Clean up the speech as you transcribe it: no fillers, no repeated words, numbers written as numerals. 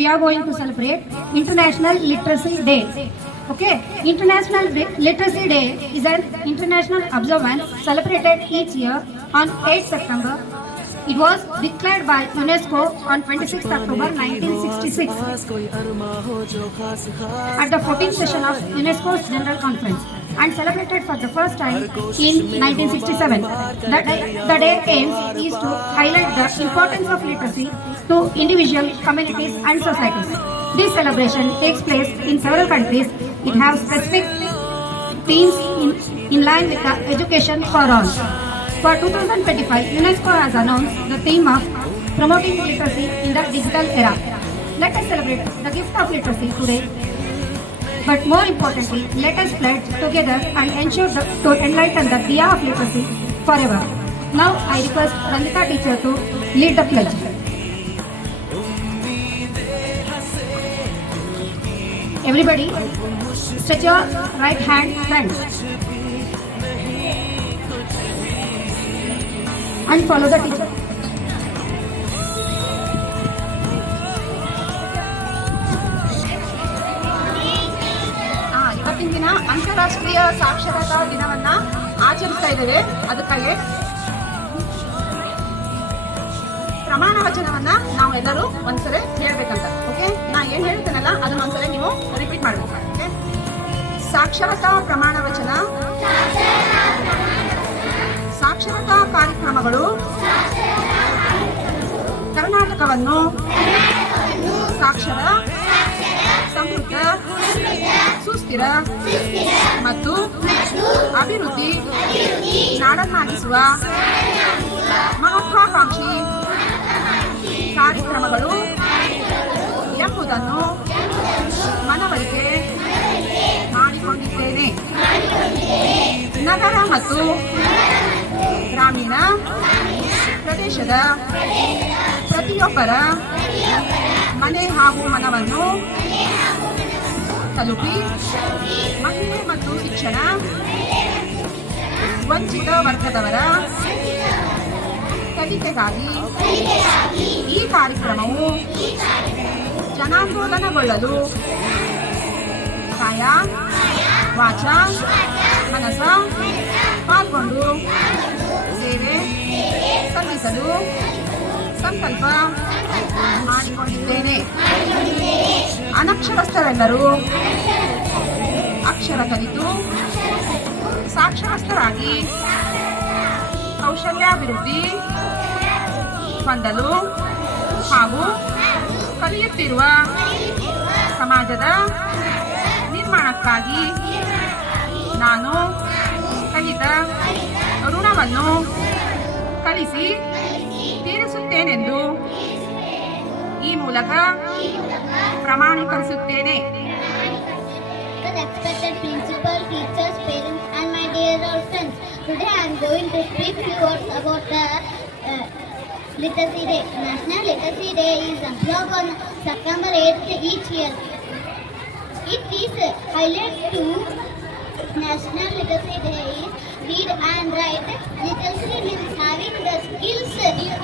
we are going to celebrate International Literacy Day. Okay, International Literacy Day is an international observance celebrated each year on 8th September. It was declared by UNESCO on 26th October 1966 at the 14th session of UNESCO's General Conference and celebrated for the first time in 1967. The day aims is to highlight the importance of literacy to individuals, communities and societies. This celebration takes place in several countries. It has specific themes in line with the education for all. For 2025, UNESCO has announced the theme of promoting literacy in the digital era. Let us celebrate the gift of literacy today. But more importantly, let us pledge together and ensure to enlighten the diya of literacy forever. Now I request Randika teacher to lead the pledge. Everybody, stretch your right hand front and follow the teacher. ಇವತ್ತಿನ ದಿನ ಅಂತಾರಾಷ್ಟ್ರೀಯ ಸಾಕ್ಷರತಾ ದಿನವನ್ನ ಆಚರಿಸ್ತಾ ಇದ್ದೇವೆ. ಅದಕ್ಕಾಗಿ ಪ್ರಮಾಣ ವಚನವನ್ನ ನಾವೆಲ್ಲರೂ ಒಂದ್ಸರಿ ಹೇಳ್ಬೇಕಂತ. ಓಕೆ, ನಾ ಏನ್ ಹೇಳ್ತೇನಲ್ಲ ಅದನ್ನ ಒಂದ್ಸರಿ ನೀವು ರಿಪೀಟ್ ಮಾಡ್ಬೇಕು. ಓಕೆ, ಸಾಕ್ಷರತಾ ಪ್ರಮಾಣ ವಚನ. ಸಾಕ್ಷರತಾ ಕಾರ್ಯಕ್ರಮಗಳು ಕರ್ನಾಟಕವನ್ನು ಸಾಕ್ಷರ, ಸಮೃದ್ಧ, ಸುಸ್ಥಿರ ಮತ್ತು ಅಭಿವೃದ್ಧಿ ನಾಡನ್ನಾಗಿಸುವ ಮಹತ್ವಾಕಾಂಕ್ಷಿ ಕಾರ್ಯಕ್ರಮಗಳು ಎಂಬುದನ್ನು ಮನವರಿಕೆ ಮಾಡಿಕೊಂಡಿದ್ದೇನೆ. ನಗರ ಮತ್ತು ಗ್ರಾಮೀಣ ಪ್ರದೇಶದ ಪ್ರತಿಯೊಬ್ಬರ ಮನೆ ಹಾಗೂ ಮನವನ್ನು ತಲುಪಿ ಮಹಿಳೆ ಮತ್ತು ಶಿಕ್ಷಣ, ವಂಚಿತ ವರ್ಗದವರ ಕಲಿಕೆಗಾಗಿ ಈ ಕಾರ್ಯಕ್ರಮವು ಜನಾಂದೋಲನಗೊಳ್ಳಲು ಕಾಯ, ವಾಚ, ಮನಸ ಪಾಲ್ಗೊಂಡು ಸೇವೆ ಸಲ್ಲಿಸಲು ಸಂಕಲ್ಪ ಮಾಡಿಕೊಂಡಿದ್ದೇನೆ. ಅನಕ್ಷರಸ್ಥರೆಲ್ಲರೂ ಅಕ್ಷರ ಕಲಿತು ಸಾಕ್ಷರಸ್ಥರಾಗಿ ಕೌಶಲ್ಯಾಭಿವೃದ್ಧಿ ಹೊಂದಲು ಹಾಗೂ ಕಲಿಯುತ್ತಿರುವ ಸಮಾಜದ ನಿರ್ಮಾಣಕ್ಕಾಗಿ ನಾನು ಕಲಿತ ಋಣವನ್ನು ಕಲಿಸಿ ತೀರಿಸುತ್ತೇನೆಂದು ಈ ಮೂಲಕ ಪ್ರಮಾಣೀಕರಿಸುತ್ತೇನೆ. Respected principal, teachers, parents and my dear old friends. Today I am going to speak few words about the Literacy Day. National Literacy Day is observed on September 8th each year. It is highlight to National Literacy Day is read and write. Literacy means having the skills